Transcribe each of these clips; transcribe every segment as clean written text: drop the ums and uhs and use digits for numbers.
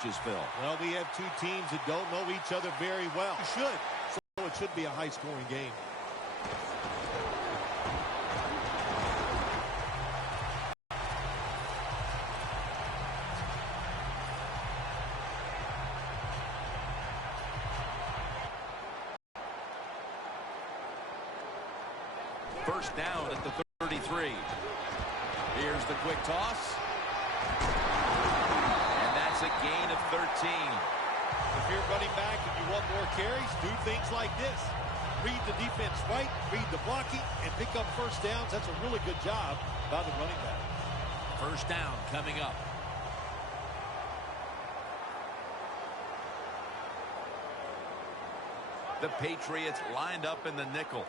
Phil. Well, we have two teams that don't know each other very well. It should. So it should be a high-scoring game. First down at the 33. Here's the quick toss. And that's a gain of 13. If you're running back and you want more carries, do things like this. Read the defense right, read the blocking, and pick up first downs. That's a really good job by the running back. First down coming up. The Patriots lined up in the nickel.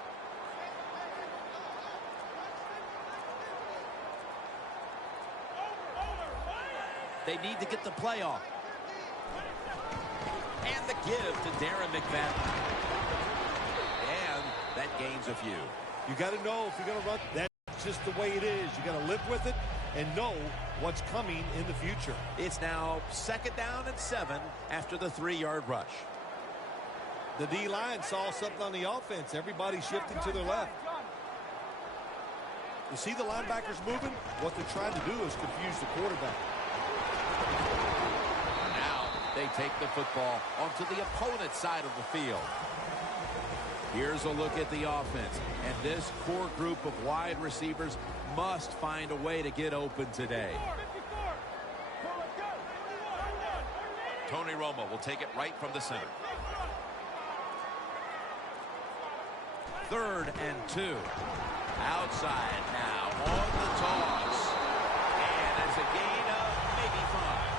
They need to get the play off. And the give to Darren McFadden. And that gains a few. You got to know if you're going to run. That's just the way it is. You got to live with it and know what's coming in the future. It's now 2nd down and 7 after the 3-yard rush. The D-line saw something on the offense. Everybody shifting to their left. You see the linebackers moving? What they're trying to do is confuse the quarterback. Now they take the football onto the opponent's side of the field. Here's a look at the offense. And this core group of wide receivers must find a way to get open today. Tony Romo will take it right from the center. 3rd and 2. Outside now on the toss. And it's a gain of maybe 5.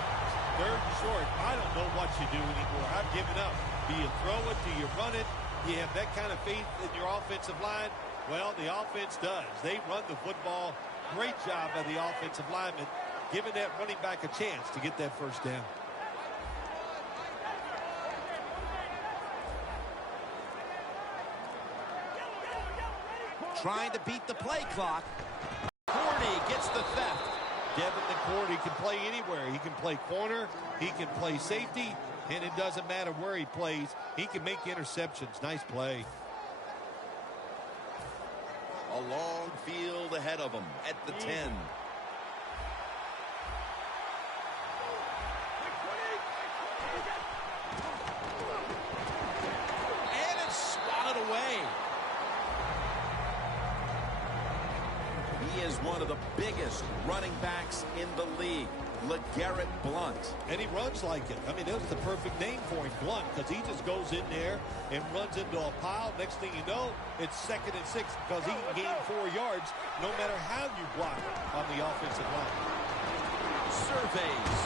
3rd and short. I don't know what you do anymore. I've given up. Do you throw it? Do you run it? Do you have that kind of faith in your offensive line? Well, the offense does. They run the football. Great job by the offensive lineman, giving that running back a chance to get that first down. Trying to beat the play clock. Cordy gets the theft. Devin McCourty can play anywhere. He can play corner. He can play safety. And it doesn't matter where he plays. He can make interceptions. Nice play. A long field ahead of him at the 10. And it's swatted away. He is one of the biggest running backs in the league, LeGarrette Blount. And he runs like it. I mean, that's the perfect name for him, Blount, because he just goes in there and runs into a pile. Next thing you know, it's 2nd and 6 because he can gain 4 yards no matter how you block on the offensive line. Surveys,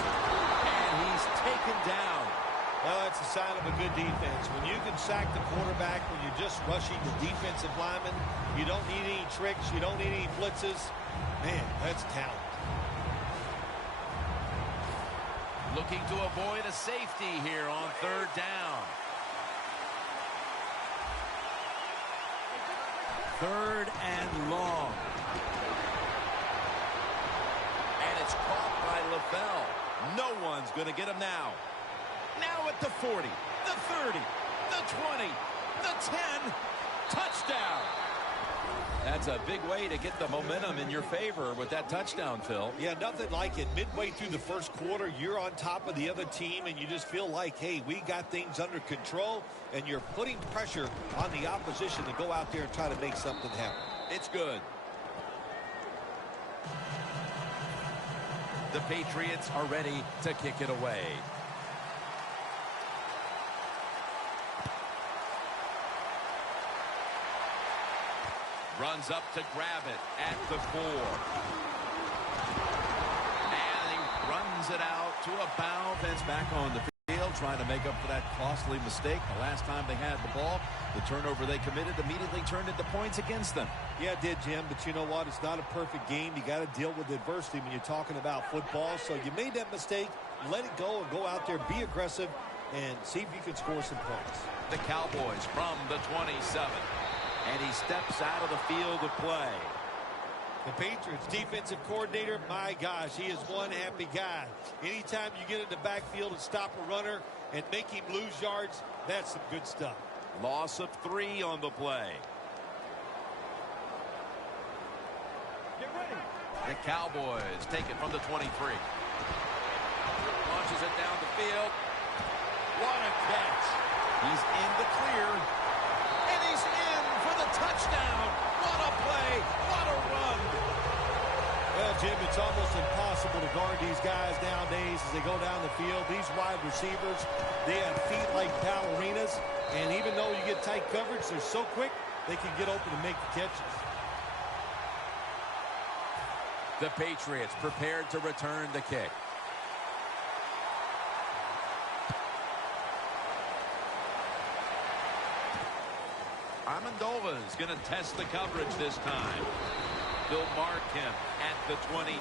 and he's taken down. Well, that's a sign of a good defense. When you can sack the quarterback, when you're just rushing the defensive lineman, you don't need any tricks, you don't need any blitzes. Man, that's talent. Looking to avoid a safety here on 3rd down. 3rd and long. And it's caught by LaFell. No one's going to get him now. Now at the 40, the 30, the 20, the 10. Touchdown. That's a big way to get the momentum in your favor with that touchdown, Phil. Yeah, nothing like it. Midway through the first quarter, you're on top of the other team, and you just feel like, hey, we got things under control, and you're putting pressure on the opposition to go out there and try to make something happen. It's good. The Patriots are ready to kick it away. Runs up to grab it at the 4. And he runs it out to a bound. Fence back on the field, trying to make up for that costly mistake. The last time they had the ball, the turnover they committed immediately turned into points against them. Yeah, it did, Jim, but you know what? It's not a perfect game. You got to deal with adversity when you're talking about football. So you made that mistake, let it go, and go out there, be aggressive, and see if you can score some points. The Cowboys from the 27. And he steps out of the field of play. The Patriots defensive coordinator, my gosh, he is one happy guy. Anytime you get in the backfield and stop a runner and make him lose yards, that's some good stuff. Loss of 3 on the play. Get ready. The Cowboys take it from the 23. Launches it down the field. What a catch. He's in the clear. And he's in for the touchdown. What a play. What a run. Well, Jim, it's almost impossible to guard these guys nowadays as they go down the field. These wide receivers, they have feet like ballerinas. And even though you get tight coverage, they're so quick, they can get open and make the catches. The Patriots prepared to return the kick. Amendola is going to test the coverage this time. They'll mark him at the 22.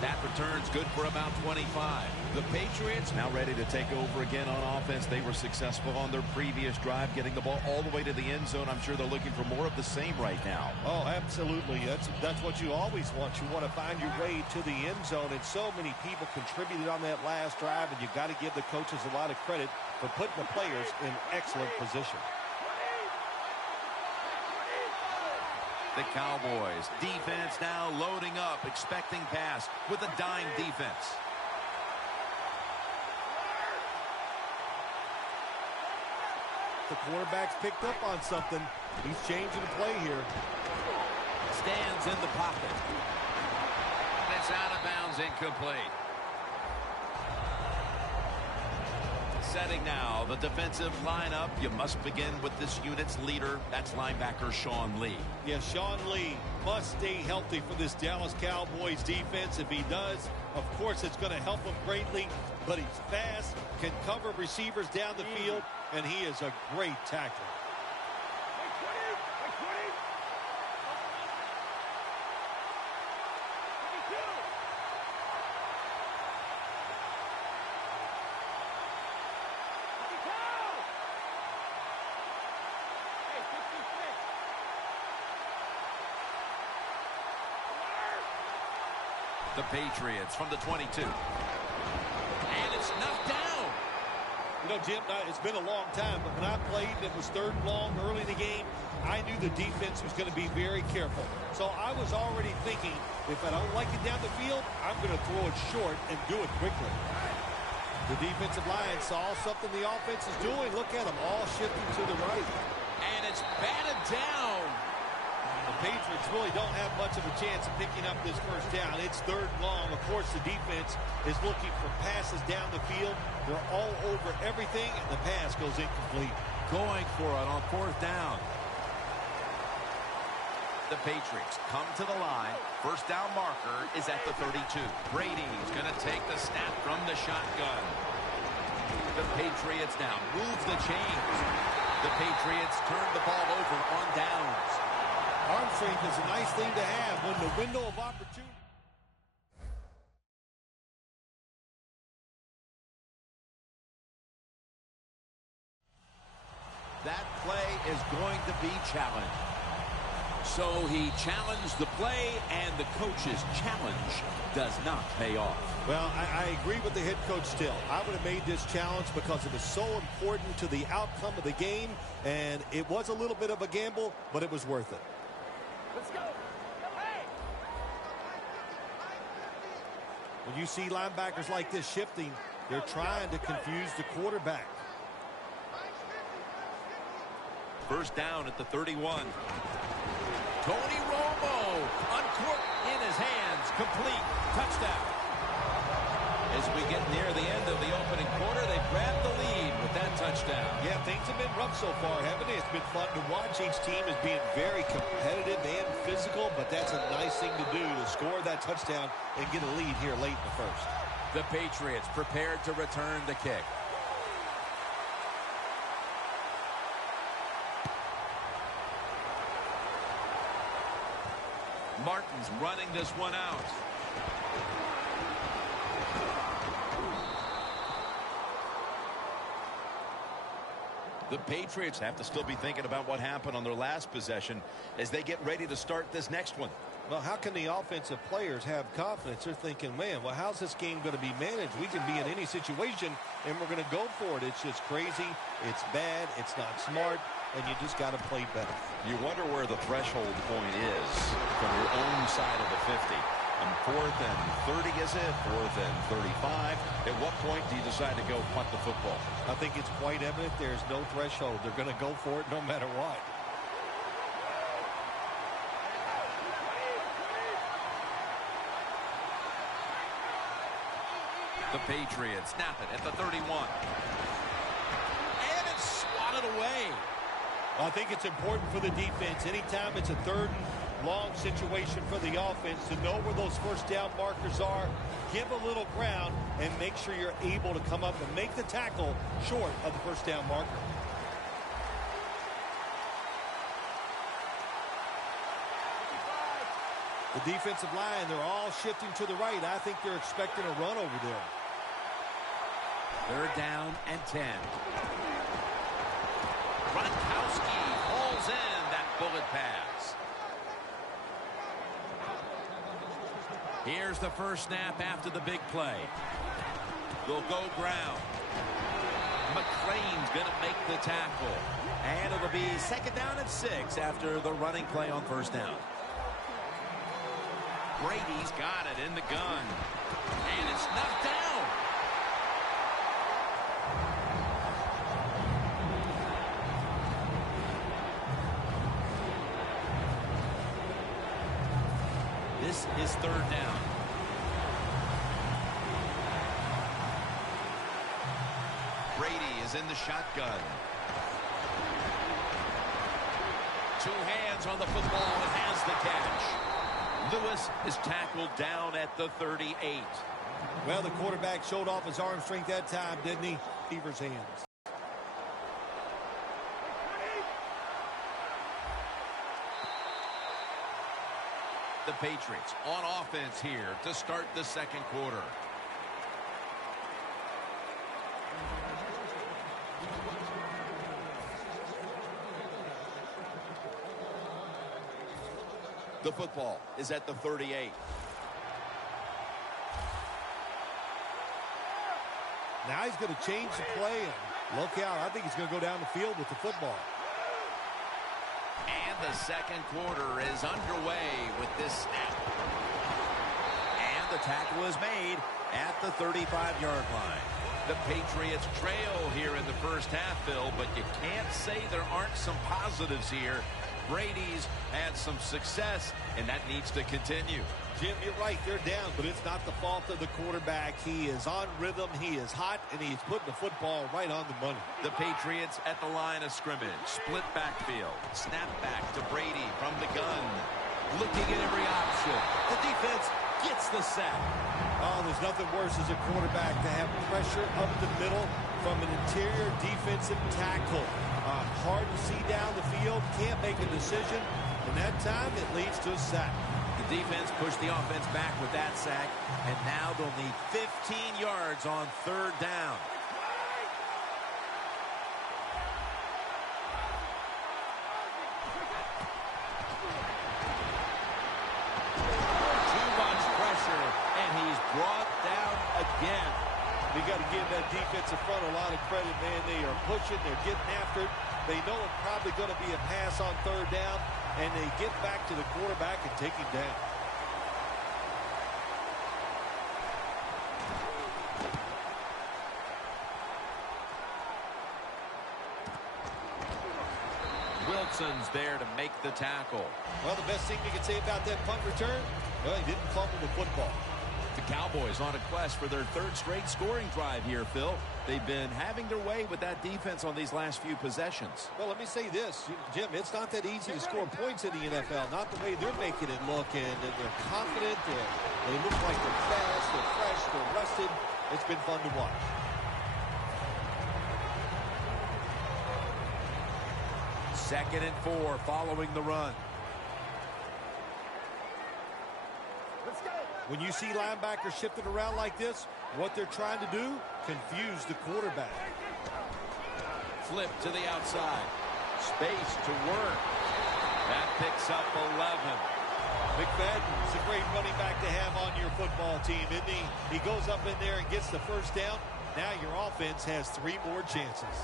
That return's good for about 25. The Patriots now ready to take over again on offense. They were successful on their previous drive, getting the ball all the way to the end zone. I'm sure they're looking for more of the same right now. Oh, absolutely. That's what you always want. You want to find your way to the end zone, and so many people contributed on that last drive, and you've got to give the coaches a lot of credit for putting the players in excellent position. The Cowboys defense now loading up, expecting pass with a dime defense. The quarterback's picked up on something. He's changing the play here. Stands in the pocket. And it's out of bounds, incomplete. Setting now the defensive lineup. You must begin with this unit's leader. That's linebacker Sean Lee. Yeah, Sean Lee must stay healthy for this Dallas Cowboys defense. If he does, of course, it's going to help him greatly. But he's fast, can cover receivers down the field, and he is a great tackler. The Patriots from the 22. And it's knocked down. You know, Jim, it's been a long time, but when I played and it was 3rd and long early in the game, I knew the defense was going to be very careful. So I was already thinking, if I don't like it down the field, I'm going to throw it short and do it quickly. The defensive line saw something the offense is doing. Look at them all shifting to the right. And it's batted down. The Patriots really don't have much of a chance of picking up this first down. It's 3rd and long. Of course, the defense is looking for passes down the field. They're all over everything, and the pass goes incomplete. Going for it on 4th down. The Patriots come to the line. First down marker is at the 32. Brady's going to take the snap from the shotgun. The Patriots now move the chains. The Patriots turn the ball over on downs. Arm strength is a nice thing to have when the window of opportunity. That play is going to be challenged. So he challenged the play, and the coach's challenge does not pay off. Well, I agree with the head coach still. I would have made this challenge because it was so important to the outcome of the game, and it was a little bit of a gamble, but it was worth it. Let's go. Hey. When you see linebackers like this shifting, they're trying to confuse the quarterback. First down at the 31. Tony Romo uncorked in his hands. Complete. Touchdown. As we get near the end of the opening quarter, they've grabbed the lead with that touchdown. Yeah, things have been rough so far, haven't they? It's been fun to watch. Each team is being very competitive and physical, but that's a nice thing to do, to score that touchdown and get a lead here late in the first. The Patriots prepared to return the kick. Martin's running this one out. The Patriots have to still be thinking about what happened on their last possession as they get ready to start this next one. Well, how can the offensive players have confidence? They're thinking, man, well, how's this game going to be managed? We can be in any situation, and we're going to go for it. It's just crazy. It's bad. It's not smart, and you just got to play better. You wonder where the threshold point is from your own side of the 50. And 4th and 30 is it? 4th and 35. At what point do you decide to go punt the football? I think it's quite evident there's no threshold. They're going to go for it no matter what. The Patriots snap it at the 31. And it's swatted away. Well, I think it's important for the defense. Anytime it's a 3rd and long situation for the offense to know where those first down markers are, give a little ground, and make sure you're able to come up and make the tackle short of the first down marker. The defensive line, they're all shifting to the right. I think they're expecting a run over there. 3rd down and 10. Gronkowski pulls in that bullet pass. Here's the first snap after the big play. They'll go ground. McClain's going to make the tackle. And it'll be 2nd down and 6 after the running play on 1st down. Brady's got it in the gun. And it's knocked down. This is 3rd down. Brady is in the shotgun. 2 hands on the football and has the catch. Lewis is tackled down at the 38. Well, the quarterback showed off his arm strength that time, didn't he? Beaver's hands. The Patriots on offense here to start the 2nd quarter. The football is at the 38. Now he's going to change the play, and look out. I think he's going to go down the field with the football. And the 2nd quarter is underway with this snap. And the tackle is made at the 35-yard line. The Patriots trail here in the first half, Phil, but you can't say there aren't some positives here. Brady's had some success, and that needs to continue. Jim, you're right. They're down, but it's not the fault of the quarterback. He is on rhythm. He is hot, and he's putting the football right on the money. The Patriots at the line of scrimmage. Split backfield. Snap back to Brady from the gun. Looking at every option. The defense gets the sack. Oh, there's nothing worse as a quarterback to have pressure up the middle from an interior defensive tackle. Hard to see down the field, can't make a decision, and that time it leads to a sack. The defense pushed the offense back with that sack, and now they'll need 15 yards on 3rd down. Too much pressure, and he's brought down again. We got to give that defensive front a lot of credit, man. They are pushing, they're getting after it. They know it's probably going to be a pass on 3rd down, and they get back to the quarterback and take him down. Wilson's there to make the tackle. Well, the best thing we can say about that punt return, well, he didn't fumble the football. The Cowboys on a quest for their 3rd straight scoring drive here, Phil. They've been having their way with that defense on these last few possessions. Well, let me say this, Jim, it's not that easy to score points in the NFL, not the way they're making it look, and they're confident, they look like they're fast, they're fresh, they're rested. It's been fun to watch. Second and 4 following the run. Let's go. When you see linebackers shifting around like this, what they're trying to do, confuse the quarterback. Flip to the outside. Space to work. That picks up 11. McFadden's a great running back to have on your football team, isn't he? He goes up in there and gets the first down. Now your offense has 3 more chances.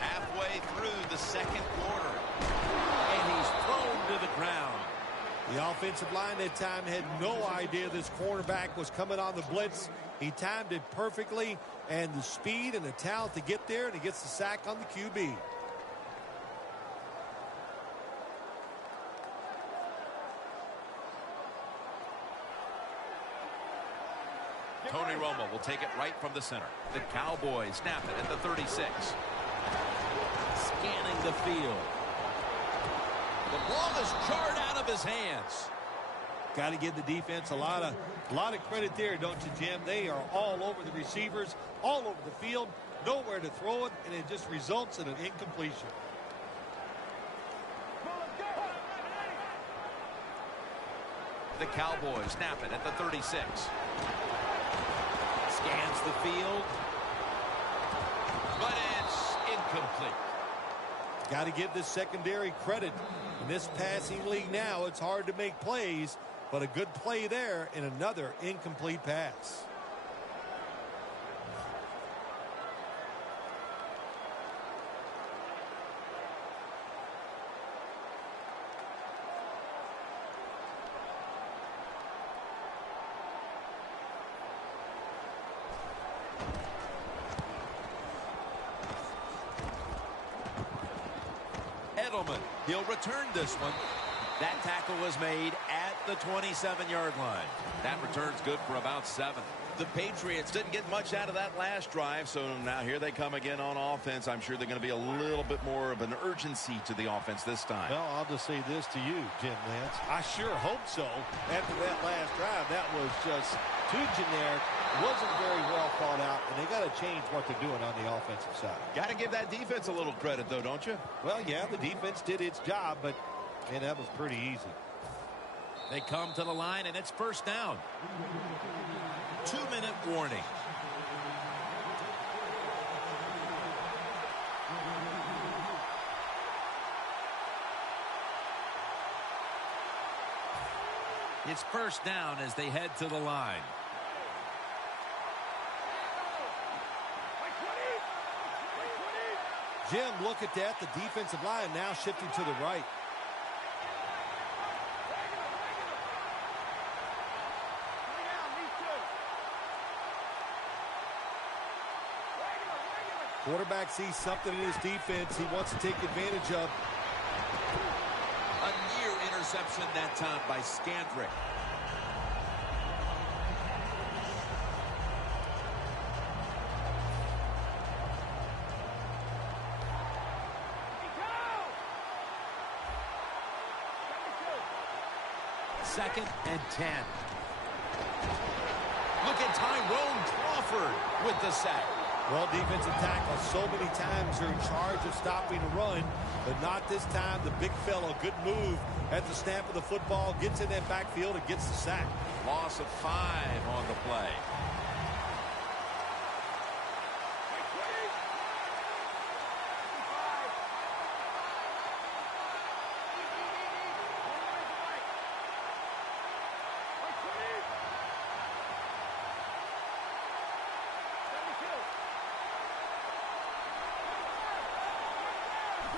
Halfway through the second quarter. And he's thrown to the ground. The offensive line that time had no idea this cornerback was coming on the blitz. He timed it perfectly, and the speed and the talent to get there, and he gets the sack on the QB. Tony Romo will take it right from the center. The Cowboys snap it at the 36. Scanning the field. The ball is jarred out of his hands. Got to give the defense a lot of credit there, don't you, Jim? They are all over the receivers, all over the field, nowhere to throw it, and it just results in an incompletion. The Cowboys snap it at the 36. Scans the field. But it's incomplete. Got to give this secondary credit. In this passing league now, it's hard to make plays, but a good play there and another incomplete pass. He'll return this one. That tackle was made at the 27-yard line. That return's good for about 7. The Patriots didn't get much out of that last drive, so now here they come again on offense. I'm sure they're going to be a little bit more of an urgency to the offense this time. Well, I'll just say this to you, Jim Nance. I sure hope so. After that last drive, that was just too generic. Wasn't very well thought out, and they got to change what they're doing on the offensive side. Got to give that defense a little credit, though, don't you? Well, yeah, the defense did its job, but, man, that was pretty easy. They come to the line, and it's first down. 2-minute warning. It's first down as they head to the line. Jim, look at that. The defensive line now shifting to the right. Quarterback sees something in his defense he wants to take advantage of. A near interception that time by Scandrick. Second and 10. Look at Tyrone Crawford with the sack. Well, defensive tackle so many times are in charge of stopping a run, but not this time. The big fellow, good move at the snap of the football, gets in that backfield and gets the sack. Loss of 5 on the play.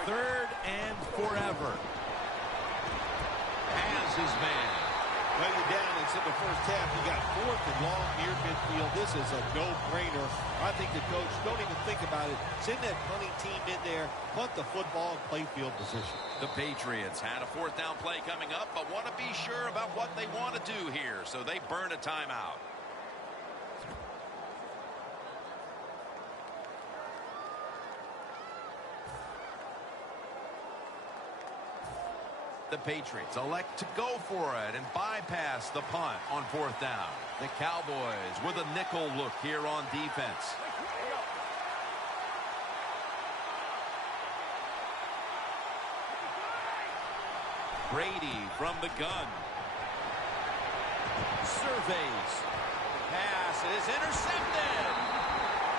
Third and forever. Has his man. Well, you're down. It's in the first half. You got 4th and long near midfield. This is a no-brainer. I think the coach, don't even think about it. Send that punting team in there, punt the football, and play field position. The Patriots had a 4th down play coming up, but want to be sure about what they want to do here, so they burn a timeout. The Patriots elect to go for it and bypass the punt on 4th down. The Cowboys with a nickel look here on defense. Brady from the gun. Surveys. Pass is intercepted.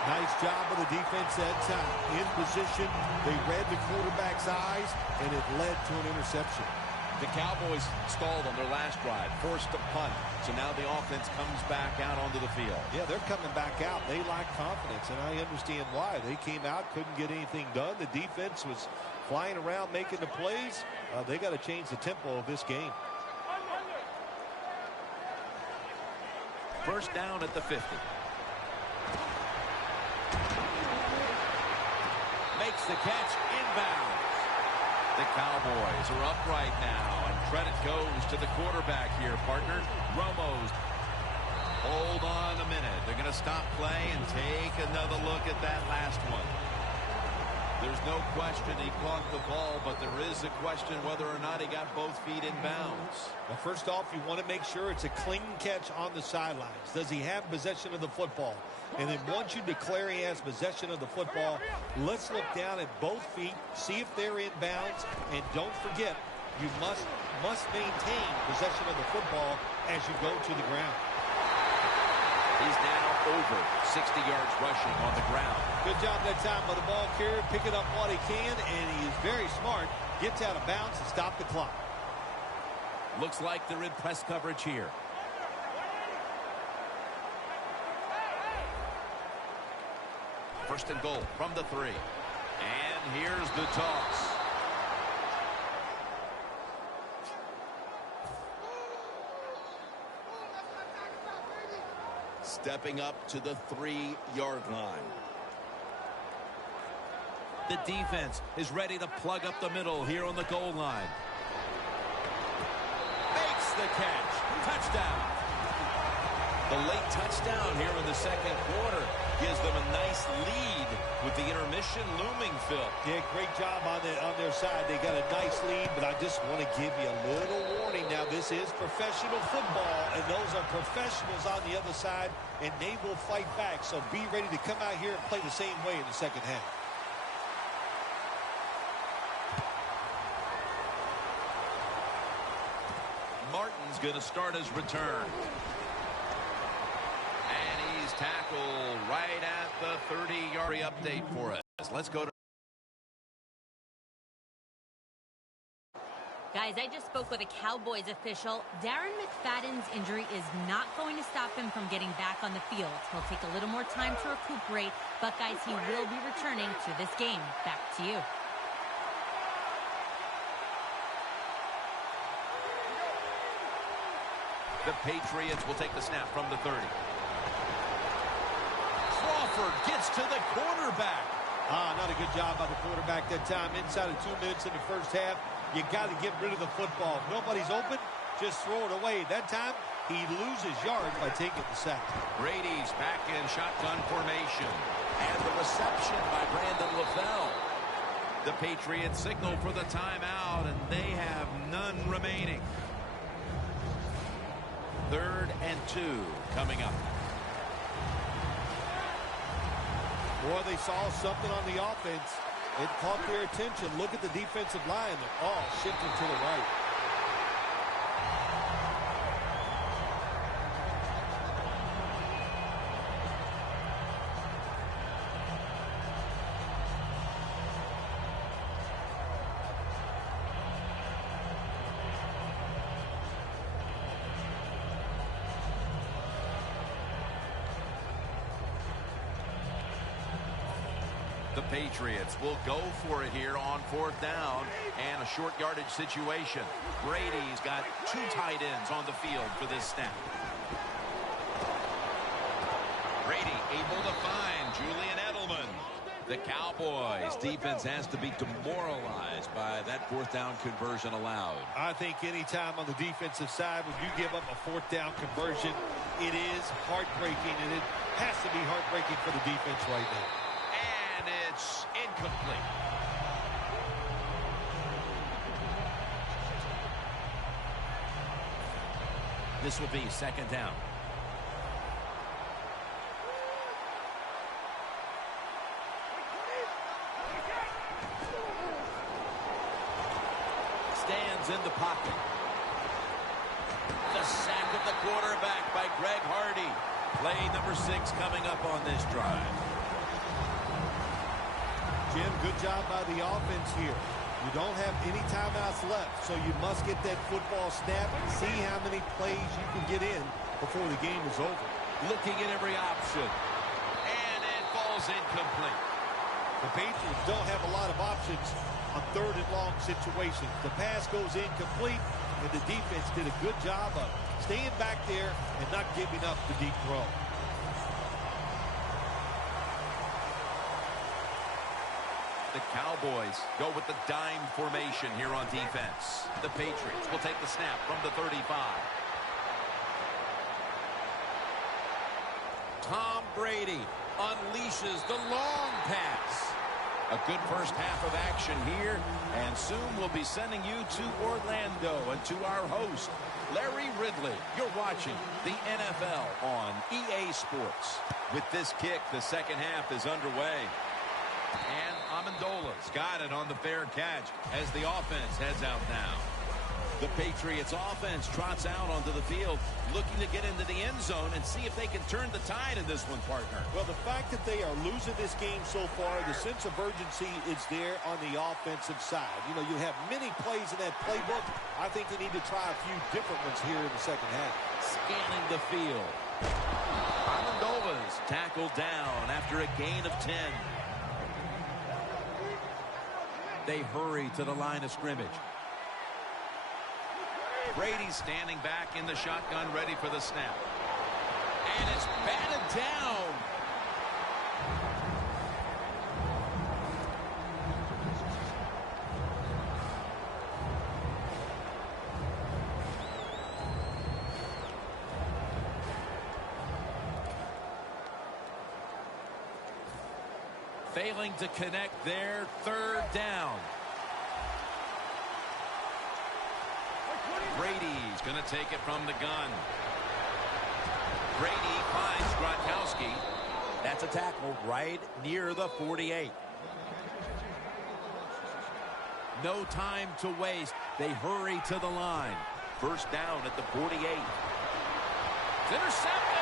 Nice job of the defense that time. In position, they read the quarterback's eyes, and it led to an interception. The Cowboys stalled on their last drive, forced to punt. So now the offense comes back out onto the field. Yeah, they're coming back out. They lack confidence, and I understand why. They came out, couldn't get anything done. The defense was flying around, making the plays. They got to change the tempo of this game. First down at the 50. Makes the catch, inbounds. The Cowboys are up right now, and credit goes to the quarterback here, partner. Romo's. Hold on a minute. They're going to stop play and take another look at that last one. There's no question he caught the ball, but there is a question whether or not he got both feet in bounds. Well, first off, you want to make sure it's a clean catch on the sidelines. Does he have possession of the football? And then once you declare he has possession of the football, let's look down at both feet, see if they're in bounds, and don't forget, you must maintain possession of the football as you go to the ground. He's now over 60 yards rushing on the ground. Good job that time by the ball carrier, picking up what he can, and he is very smart. Gets out of bounds and stop the clock. Looks like they're in press coverage here. First and goal from the 3. And here's the toss. Stepping up to the 3-yard line. The defense is ready to plug up the middle here on the goal line. Makes the catch. Touchdown. The late touchdown here in the second quarter gives them a nice lead with the intermission looming, Phil. Yeah, great job on their side. They got a nice lead, but I just want to give you a little warning. Now, this is professional football, and those are professionals on the other side, and they will fight back. So be ready to come out here and play the same way in the second half. Martin's going to start his return. And he's tackled right at the 30-yard update for us. Let's go to... Guys, I just spoke with a Cowboys official. Darren McFadden's injury is not going to stop him from getting back on the field. He'll take a little more time to recuperate, but guys, he will be returning to this game. Back to you. The Patriots will take the snap from the 30. Crawford gets to the quarterback. Not a good job by the quarterback that time. Inside of 2 minutes in the first half, you got to get rid of the football. If nobody's open, just throw it away. That time, he loses yards by taking the sack. Brady's back in shotgun formation. And the reception by Brandon LaFell. The Patriots signal for the timeout, and they have none remaining. 3rd and 2 coming up. Boy, they saw something on the offense. It caught their attention. Look at the defensive line. They're all shifting to the right. The Patriots will go for it here on 4th down and a short yardage situation. Brady's got 2 tight ends on the field for this snap. Brady able to find Julian Edelman. The Cowboys defense has to be demoralized by that 4th down conversion allowed. I think any time on the defensive side when you give up a 4th down conversion, it is heartbreaking, and it has to be heartbreaking for the defense right now. And it's incomplete. This will be 2nd down. Stands in the pocket. The sack of the quarterback by Greg Hardy. Play number 6 coming up on this drive. Jim, good job by the offense here. You don't have any timeouts left, so you must get that football snap and see how many plays you can get in before the game is over. Looking at every option. And it falls incomplete. The Patriots don't have a lot of options on third and long situations. The pass goes incomplete, and the defense did a good job of staying back there and not giving up the deep throw. The Cowboys go with the dime formation here on defense. The Patriots will take the snap from the 35. Tom Brady unleashes the long pass. A good first half of action here, and soon we'll be sending you to Orlando and to our host, Larry Ridley. You're watching the NFL on EA Sports. With this kick, the second half is underway. And Amendola's got it on the fair catch as the offense heads out now. The Patriots offense trots out onto the field, looking to get into the end zone and see if they can turn the tide in this one, partner. Well, the fact that they are losing this game so far, the sense of urgency is there on the offensive side. You know, you have many plays in that playbook. I think they need to try a few different ones here in the second half. Scanning the field. Amendola's tackled down after a gain of 10. They hurry to the line of scrimmage. Brady's standing back in the shotgun, ready for the snap. And it's batted down. Failing to connect there, third down. Brady's going to take it from the gun. Brady finds Gronkowski. That's a tackle right near the 48. No time to waste. They hurry to the line. First down at the 48. It's intercepted.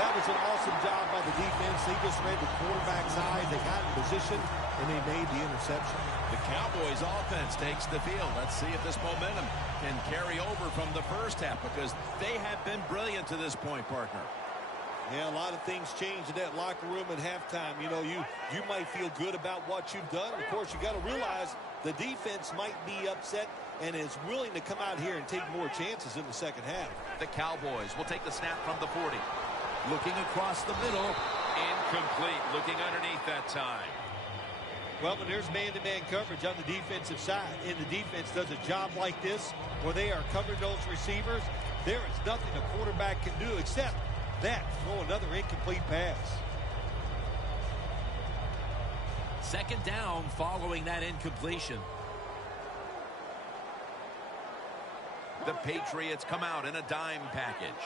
That was an awesome job by the defense. They just read the quarterback's eyes. They got in position, and they made the interception. The Cowboys offense takes the field. Let's see if this momentum can carry over from the first half, because they have been brilliant to this point, partner. Yeah, a lot of things changed in that locker room at halftime. You know, you might feel good about what you've done. Of course, you got to realize the defense might be upset and is willing to come out here and take more chances in the second half. The Cowboys will take the snap from the 40. Looking across the middle. Incomplete. Looking underneath that time. Well, when there's man-to-man coverage on the defensive side, and the defense does a job like this where they are covering those receivers, there is nothing a quarterback can do except that, throw another incomplete pass. Second down following that incompletion. The Patriots come out in a dime package.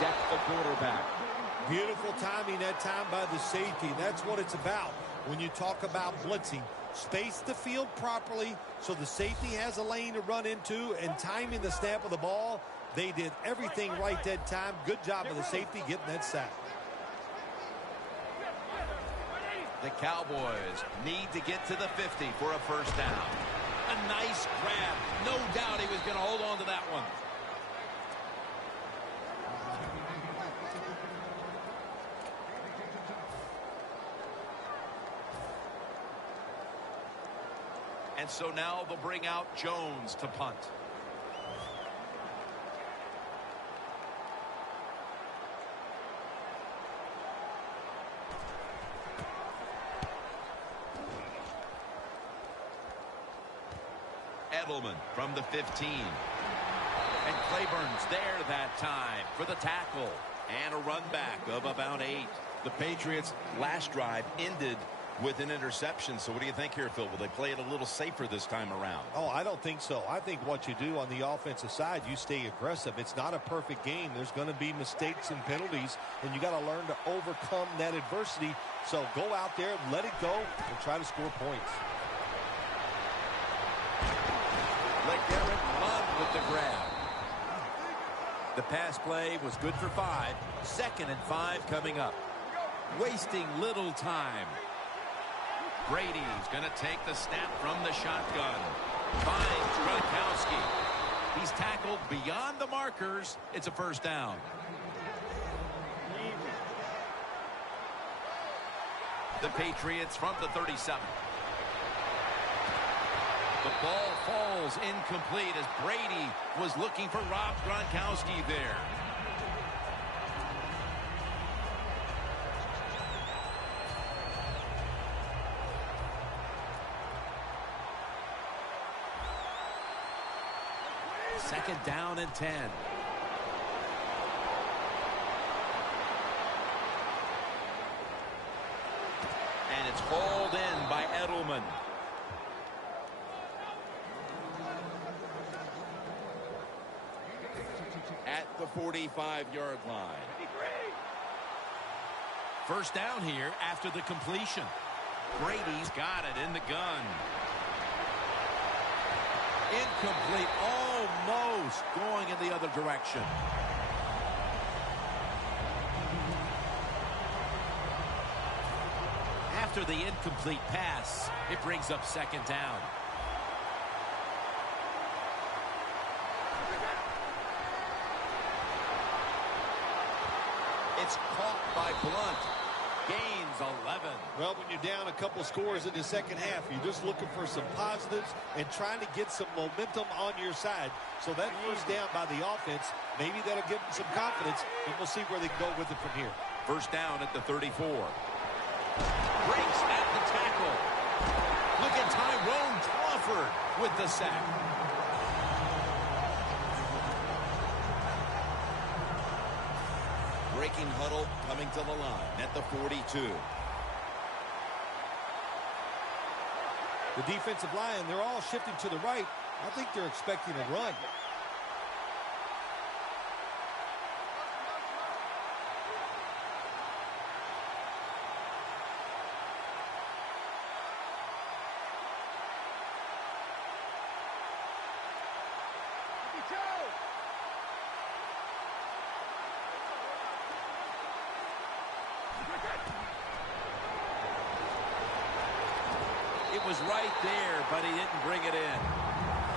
Deck the quarterback. Beautiful timing that time by the safety. That's what it's about when you talk about blitzing. Space the field properly so the safety has a lane to run into, and timing the snap of the ball. They did everything right that time. Good job of the safety getting that sack. The Cowboys need to get to the 50 for a first down. A nice grab. No doubt he was going to hold on to that one. And so now they'll bring out Jones to punt. Edelman from the 15. And Claiborne's there that time for the tackle. And a run back of about 8. The Patriots' last drive ended with an interception. So what do you think here, Phil? Will they play it a little safer this time around? Oh, I don't think so. I think what you do on the offensive side, you stay aggressive. It's not a perfect game. There's going to be mistakes and penalties, and you got to learn to overcome that adversity. So go out there, let it go, and try to score points. LeGarrette Blount with the grab. The pass play was good for 5. 2nd and 5 coming up. Wasting little time. Brady's going to take the snap from the shotgun. Finds Gronkowski. He's tackled beyond the markers. It's a first down. The Patriots from the 37. The ball falls incomplete as Brady was looking for Rob Gronkowski there. Second down and 10. And it's hauled in by Edelman. At the 45-yard line. First down here after the completion. Brady's got it in the gun. Incomplete, almost going in the other direction. After the incomplete pass, it brings up second down. It's caught by Blunt. Gains 11. Well, when you're down a couple scores in the second half, you're just looking for some positives and trying to get some momentum on your side. So that first down by the offense, maybe that'll give them some confidence, and we'll see where they can go with it from here. First down at the 34. Breaks at the tackle. Look at Tyrone Crawford with the sack. Breaking huddle coming to the line at the 42. The defensive line, they're all shifting to the right. I think they're expecting a run. It was right there, but he didn't bring it in.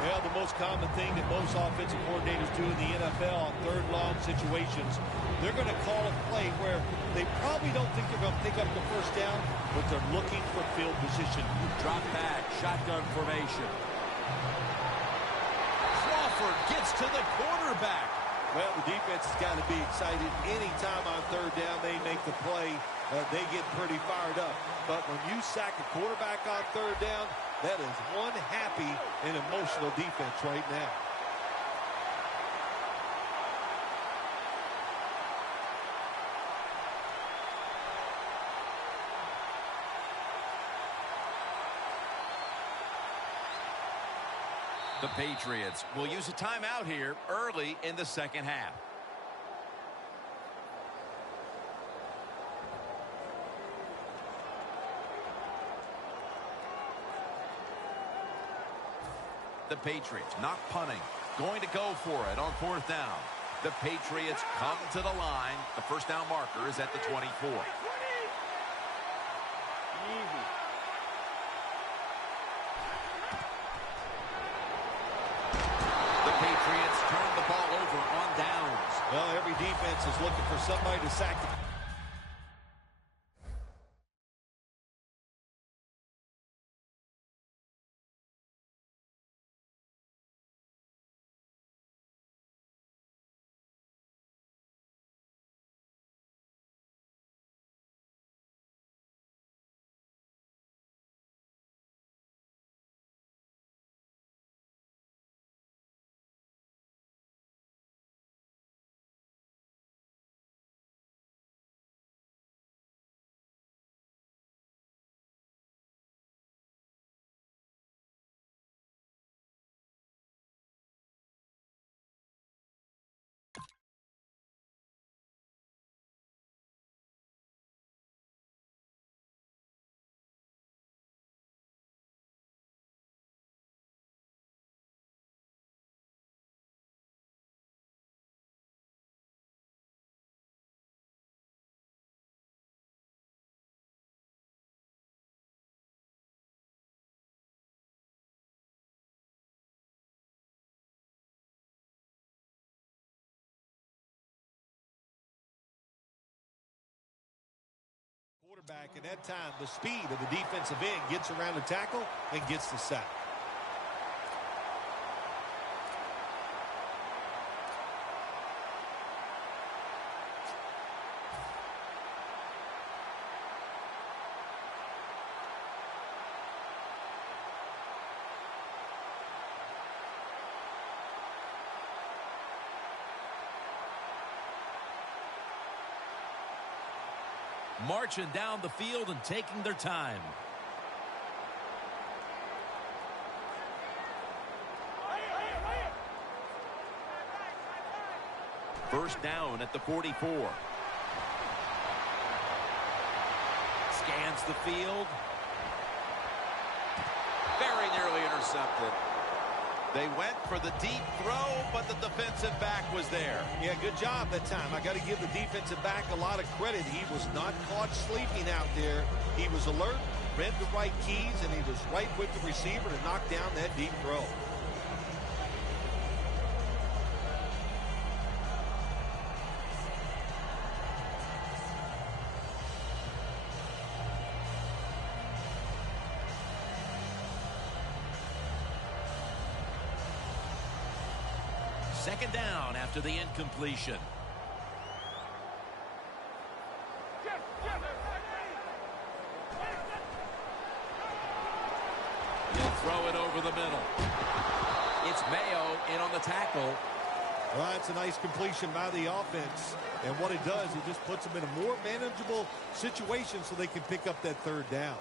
Well, the most common thing that most offensive coordinators do in the NFL on third long situations, they're going to call a play where they probably don't think they're going to pick up the first down, but they're looking for field position. Drop back, shotgun formation. Crawford gets to the quarterback. Well, the defense has got to be excited. Anytime on third down they make the play, they get pretty fired up. But when you sack a quarterback on third down, that is one happy and emotional defense right now. The Patriots will use a timeout here early in the second half. The Patriots not punting, going to go for it on fourth down. The Patriots come to the line. The first down marker is at the 24. The Patriots turn the ball over on downs. Well, every defense is looking for somebody to sack the quarterback, and that time the speed of the defensive end gets around the tackle and gets the sack. Marching down the field and taking their time. First down at the 44. Scans the field. Very nearly intercepted. They went for the deep throw, but the defensive back was there. Yeah, good job that time. I got to give the defensive back a lot of credit. He was not caught sleeping out there. He was alert, read the right keys, and he was right with the receiver to knock down that deep throw. Second down after the incompletion. He'll throw it over the middle. It's Mayo in on the tackle. Well, that's a nice completion by the offense. And what it does, it just puts them in a more manageable situation so they can pick up that third down.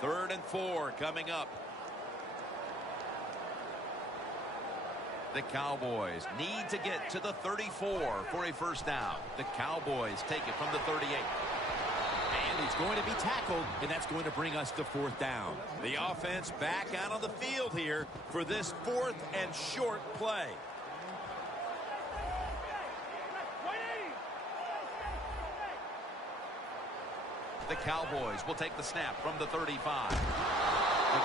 Third and 4 coming up. The Cowboys need to get to the 34 for a first down. The Cowboys take it from the 38. And he's going to be tackled, and that's going to bring us to fourth down. The offense back out on the field here for this fourth and short play. The Cowboys will take the snap from the 35. The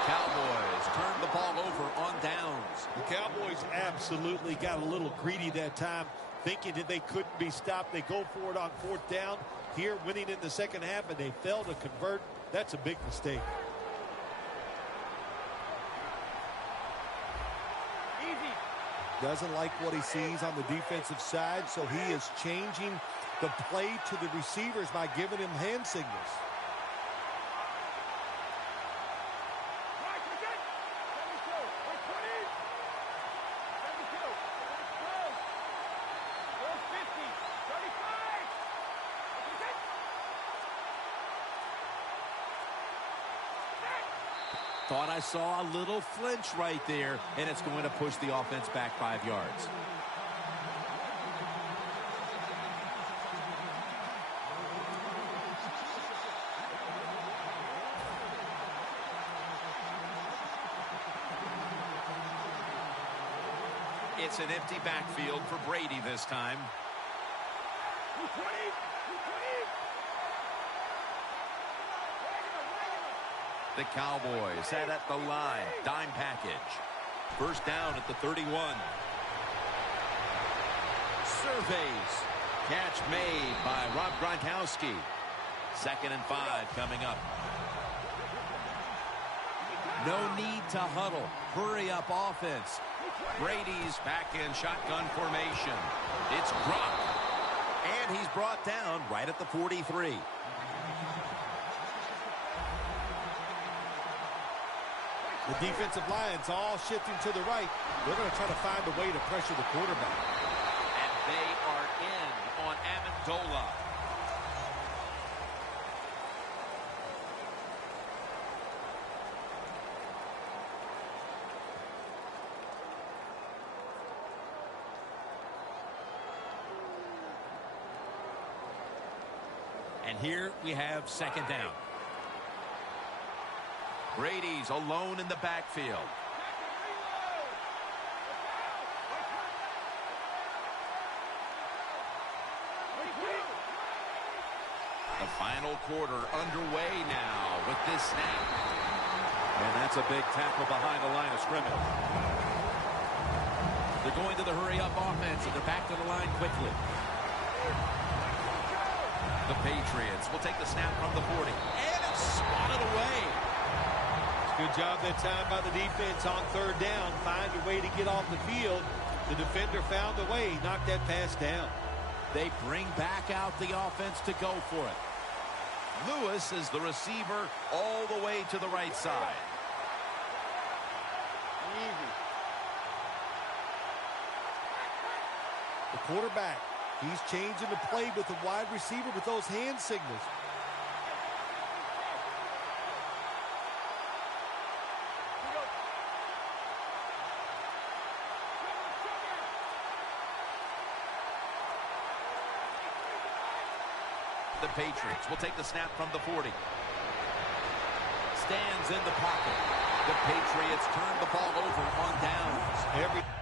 Cowboys turn the ball over on downs. The Cowboys absolutely got a little greedy that time, thinking that they couldn't be stopped. They go for it on fourth down. Here, winning in the second half, and they fail to convert. That's a big mistake. Doesn't like what he sees on the defensive side, so he is changing the play to the receivers by giving him hand signals. Thought I saw a little flinch right there, and it's going to push the offense back 5 yards. It's an empty backfield for Brady this time. The Cowboys set at the line. Dime package. First down at the 31. Surveys. Catch made by Rob Gronkowski. 2nd and 5 coming up. No need to huddle. Hurry up offense. Brady's back in shotgun formation. It's Gronk. And he's brought down right at the 43. The defensive line's all shifting to the right. They're going to try to find a way to pressure the quarterback. And they are in on Amendola. And here we have second down. Brady's alone in the backfield. The final quarter underway now with this snap. And that's a big tackle behind the line of scrimmage. They're going to the hurry-up offense, and they're back to the line quickly. The Patriots will take the snap from the 40. And it's swatted away. Good job that time by the defense on third down. Find a way to get off the field. The defender found a way. Knocked that pass down. They bring back out the offense to go for it. Lewis is the receiver all the way to the right side. Easy. The quarterback, he's changing the play with the wide receiver with those hand signals. The Patriots will take the snap from the 40. Stands in the pocket. The Patriots turn the ball over on downs.